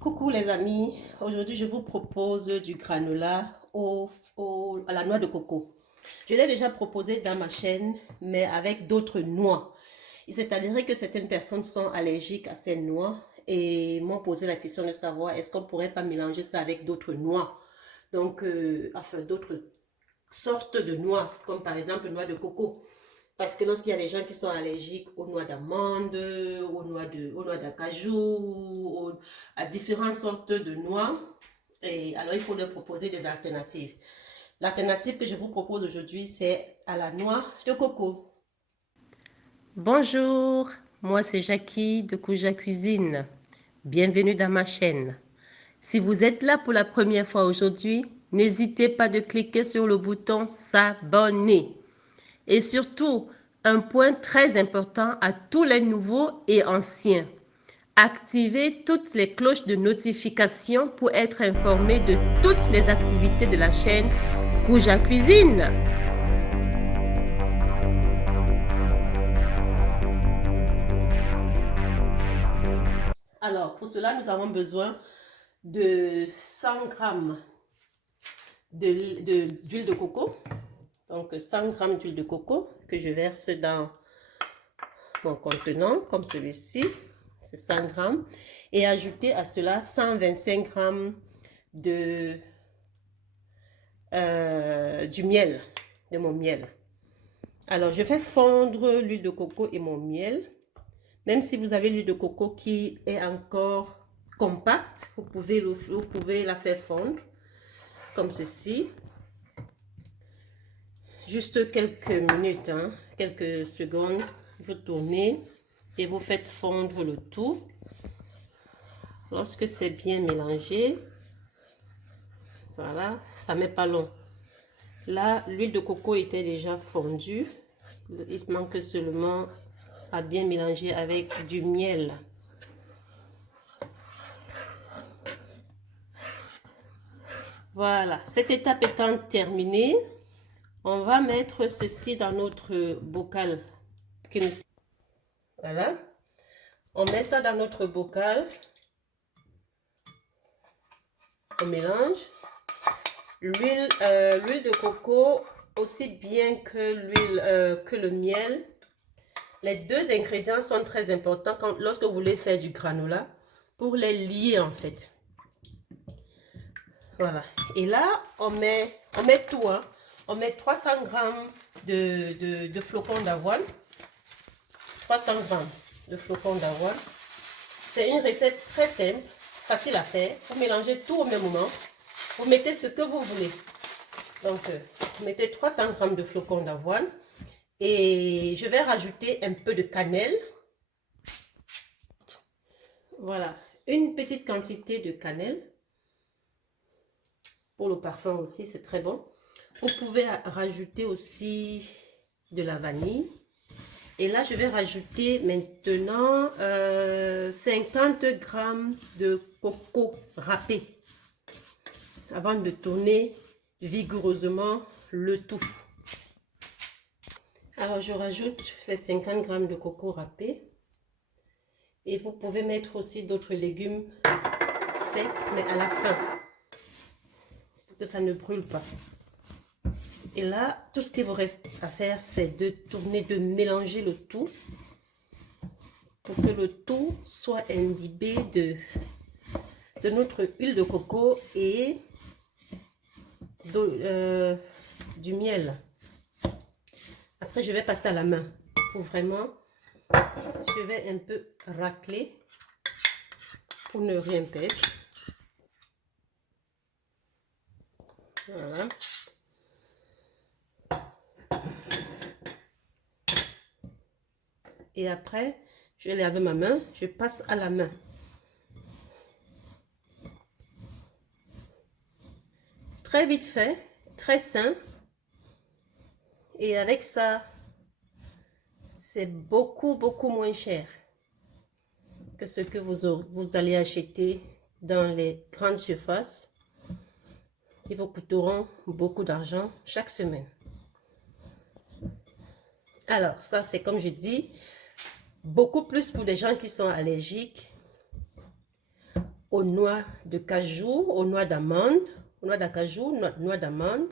Coucou les amis, aujourd'hui je vous propose du granola à la noix de coco. Je l'ai déjà proposé dans ma chaîne, mais avec d'autres noix. Il s'est avéré que certaines personnes sont allergiques à ces noix et m'ont posé la question de savoir est-ce qu'on ne pourrait pas mélanger ça avec d'autres noix. Donc, enfin d'autres sortes de noix, comme par exemple noix de coco. Parce que lorsqu'il y a des gens qui sont allergiques aux noix d'amande, aux noix d'acajou, à différentes sortes de noix, et alors il faut leur proposer des alternatives. L'alternative que je vous propose aujourd'hui, c'est à la noix de coco. Bonjour, moi c'est Jackie de Kouja Cuisine. Bienvenue dans ma chaîne. Si vous êtes là pour la première fois aujourd'hui, n'hésitez pas de cliquer sur le bouton s'abonner. Et surtout, un point très important à tous les nouveaux et anciens. Activez toutes les cloches de notification pour être informé de toutes les activités de la chaîne Kouja Cuisine. Alors, pour cela, nous avons besoin de 100 grammes d'huile de coco. Donc, 100 grammes d'huile de coco que je verse dans mon contenant, comme celui-ci. C'est 100 grammes. Et ajouter à cela 125 grammes du miel, de mon miel. Alors, je fais fondre l'huile de coco et mon miel. Même si vous avez l'huile de coco qui est encore compacte, vous pouvez la faire fondre comme ceci. Juste quelques minutes, hein, quelques secondes. Vous tournez et vous faites fondre le tout. Lorsque c'est bien mélangé, voilà, ça met pas long. Là, l'huile de coco était déjà fondue. Il manque seulement à bien mélanger avec du miel. Voilà, cette étape étant terminée, on va mettre ceci dans notre bocal. Voilà, on met ça dans notre bocal. On mélange. L'huile de coco, aussi bien que que le miel. Les deux ingrédients sont très importants lorsque vous voulez faire du granola pour les lier en fait. Voilà. Et là, on met tout. Hein. On met 300 grammes de flocons d'avoine. 300 grammes de flocons d'avoine. C'est une recette très simple, facile à faire. Vous mélangez tout au même moment. Vous mettez ce que vous voulez. Donc, vous mettez 300 grammes de flocons d'avoine. Et je vais rajouter un peu de cannelle. Voilà, une petite quantité de cannelle. Pour le parfum aussi, c'est très bon. Vous pouvez rajouter aussi de la vanille. Et là, je vais rajouter maintenant 50 grammes de coco râpé. Avant de tourner vigoureusement le tout. Alors, je rajoute les 50 grammes de coco râpé. Et vous pouvez mettre aussi d'autres légumes secs, mais à la fin. Pour que ça ne brûle pas. Et là, tout ce qu'il vous reste à faire, c'est de tourner, de mélanger le tout. Pour que le tout soit imbibé de notre huile de coco et du miel. Après, je vais passer à la main pour vraiment, je vais un peu racler pour ne rien perdre. Voilà. Et après, je vais laver ma main, je passe à la main. Très vite fait, très sain. Et avec ça, c'est beaucoup moins cher que ce que vous allez acheter dans les grandes surfaces. Ils vous coûteront beaucoup d'argent chaque semaine. Alors, ça, c'est comme je dis, beaucoup plus pour des gens qui sont allergiques aux noix de cajou, aux noix d'amande, aux noix d'acajou, noix d'amande.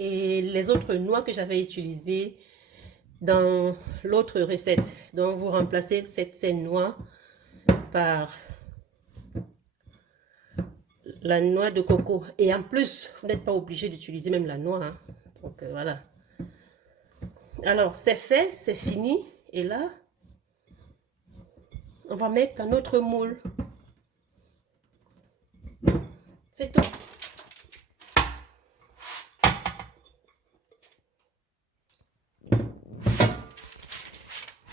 Et les autres noix que j'avais utilisées dans l'autre recette. Donc, vous remplacez ces noix par la noix de coco. Et en plus, vous n'êtes pas obligé d'utiliser même la noix. Hein. Donc, voilà. Alors, c'est fait, c'est fini. Et là, on va mettre un autre moule. C'est tout.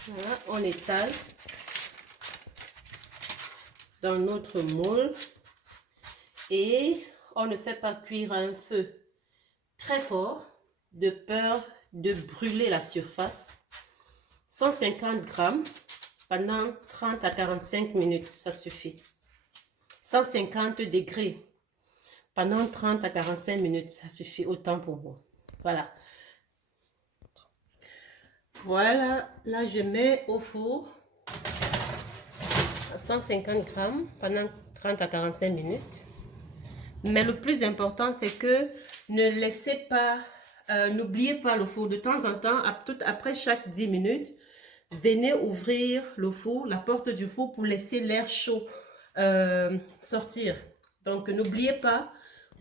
Voilà, on étale dans notre moule et on ne fait pas cuire à un feu très fort de peur de brûler la surface. 150 grammes pendant 30 à 45 minutes, ça suffit. 150 degrés pendant 30 à 45 minutes, ça suffit autant pour vous. Voilà. Voilà, là je mets au four à 150 grammes pendant 30 à 45 minutes. Mais le plus important, c'est que ne laissez pas, n'oubliez pas le four. De temps en temps, après chaque 10 minutes, venez ouvrir le four, la porte du four pour laisser l'air chaud sortir. Donc n'oubliez pas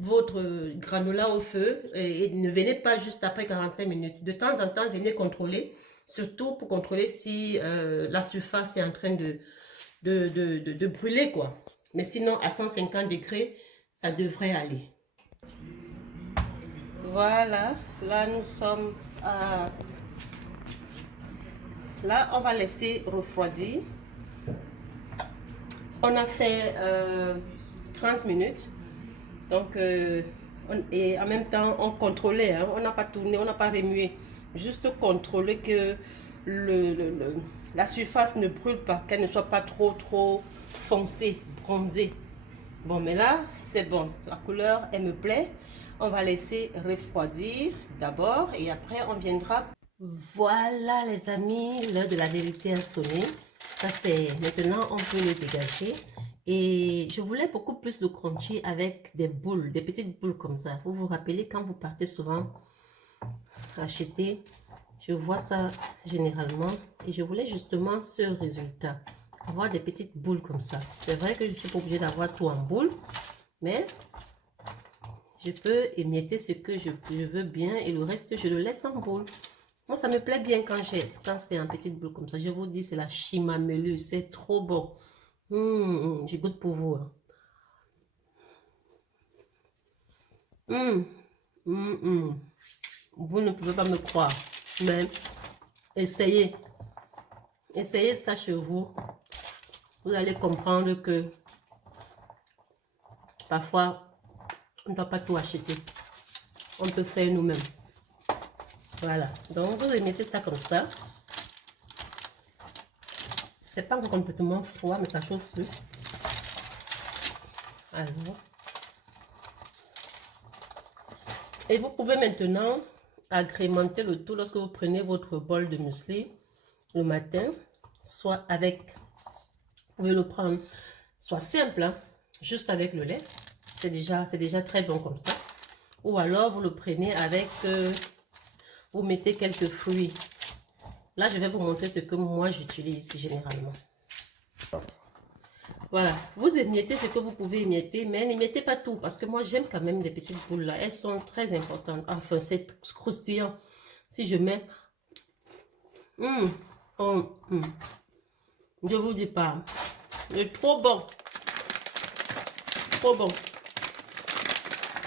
votre granola au feu et ne venez pas juste après 45 minutes. De temps en temps, venez contrôler. Surtout pour contrôler si la surface est en train de brûler, quoi. Mais sinon, à 150 degrés, ça devrait aller. Voilà, là nous sommes à... Là, on va laisser refroidir. On a fait 30 minutes. Donc, et en même temps, on contrôlait. Hein, on n'a pas tourné, on n'a pas remué. Juste contrôler que la surface ne brûle pas, qu'elle ne soit pas trop foncée, bronzée. Bon, mais là, c'est bon. La couleur, elle me plaît. On va laisser refroidir d'abord et après, on viendra. Voilà, les amis, l'heure de la vérité a sonné. Ça, c'est maintenant, on peut le dégager. Et je voulais beaucoup plus de crunchy avec des boules, des petites boules comme ça. Vous vous rappelez quand vous partez souvent acheter, je vois ça généralement et je voulais justement ce résultat, avoir des petites boules comme ça. C'est vrai que je suis pas obligée d'avoir tout en boule, mais je peux émietter ce que je veux bien et le reste je le laisse en boule. Moi ça me plaît bien quand c'est en petite boule comme ça. Je vous dis, c'est la chimamelu, c'est trop bon. Je goûte pour vous. Vous ne pouvez pas me croire, mais essayez ça chez vous. Vous allez comprendre que parfois, on ne doit pas tout acheter. On peut faire nous-mêmes. Voilà, donc vous mettez ça comme ça. C'est pas complètement froid, mais ça chauffe plus. Alors. Et vous pouvez maintenant agrémenter le tout lorsque vous prenez votre bol de muesli le matin, soit avec, vous pouvez le prendre, soit simple, hein, juste avec le lait, c'est déjà très bon comme ça. Ou alors vous le prenez avec, vous mettez quelques fruits. Là, je vais vous montrer ce que moi j'utilise généralement. Voilà, vous émiettez ce que vous pouvez émietter, mais n'émiettez pas tout, parce que moi j'aime quand même les petites boules là, elles sont très importantes. Enfin, c'est croustillant. Si je mets... je vous dis pas, c'est trop bon. Trop bon.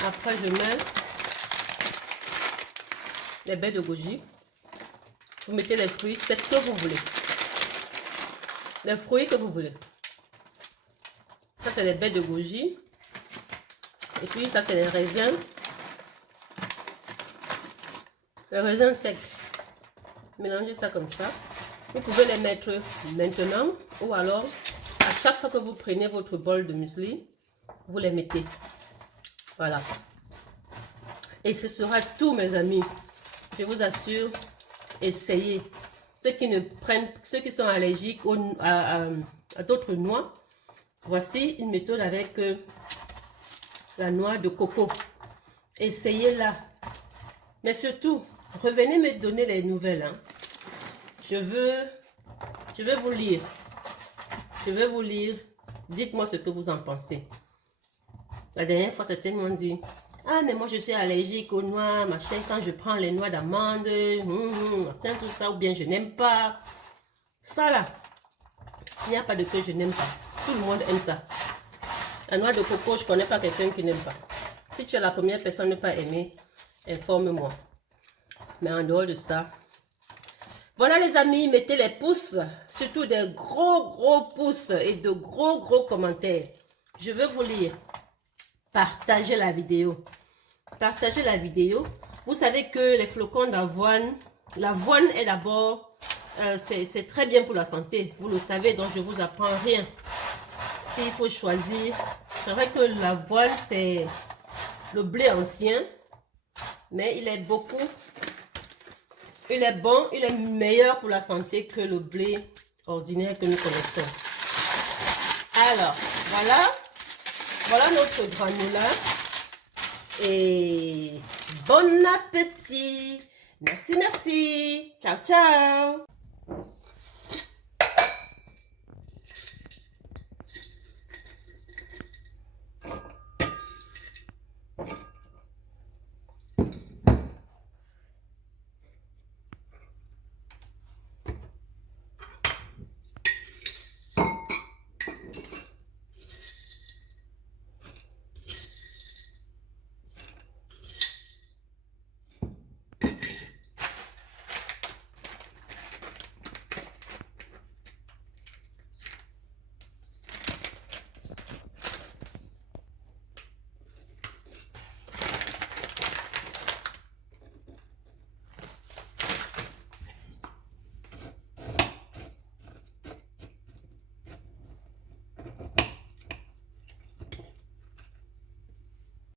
Après, je mets les baies de goji. Vous mettez les fruits, c'est ce que vous voulez. Les fruits que vous voulez. Ça, c'est les baies de goji. Et puis, ça, c'est les raisins. Les raisins secs. Mélangez ça comme ça. Vous pouvez les mettre maintenant. Ou alors, à chaque fois que vous prenez votre bol de muesli, vous les mettez. Voilà. Et ce sera tout, mes amis. Je vous assure, essayez. Ceux qui sont allergiques à d'autres noix, Voici une méthode avec la noix de coco. Essayez-la. Mais surtout, revenez me donner les nouvelles. Hein. Je vais vous lire. Je vais vous lire. Dites-moi ce que vous en pensez. La dernière fois, certains m'ont dit, ah, mais moi, je suis allergique aux noix, machin, quand je prends les noix d'amande, tout ça, ou bien je n'aime pas. Ça, là, il n'y a pas de que je n'aime pas. Tout le monde aime ça. La noix de coco, je ne connais pas quelqu'un qui n'aime pas. Si tu es la première personne à ne pas aimer, informe-moi. Mais en dehors de ça, voilà les amis, mettez les pouces, surtout des gros pouces et de gros commentaires. Je veux vous lire. Partagez la vidéo. Partagez la vidéo. Vous savez que les flocons d'avoine, l'avoine est d'abord, c'est très bien pour la santé. Vous le savez, donc je vous apprends rien. S'il faut choisir, c'est vrai que l'avoine, c'est le blé ancien, mais il est beaucoup, il est bon, il est meilleur pour la santé que le blé ordinaire que nous connaissons. Alors, voilà notre granola. Et bon appétit. Merci. Ciao.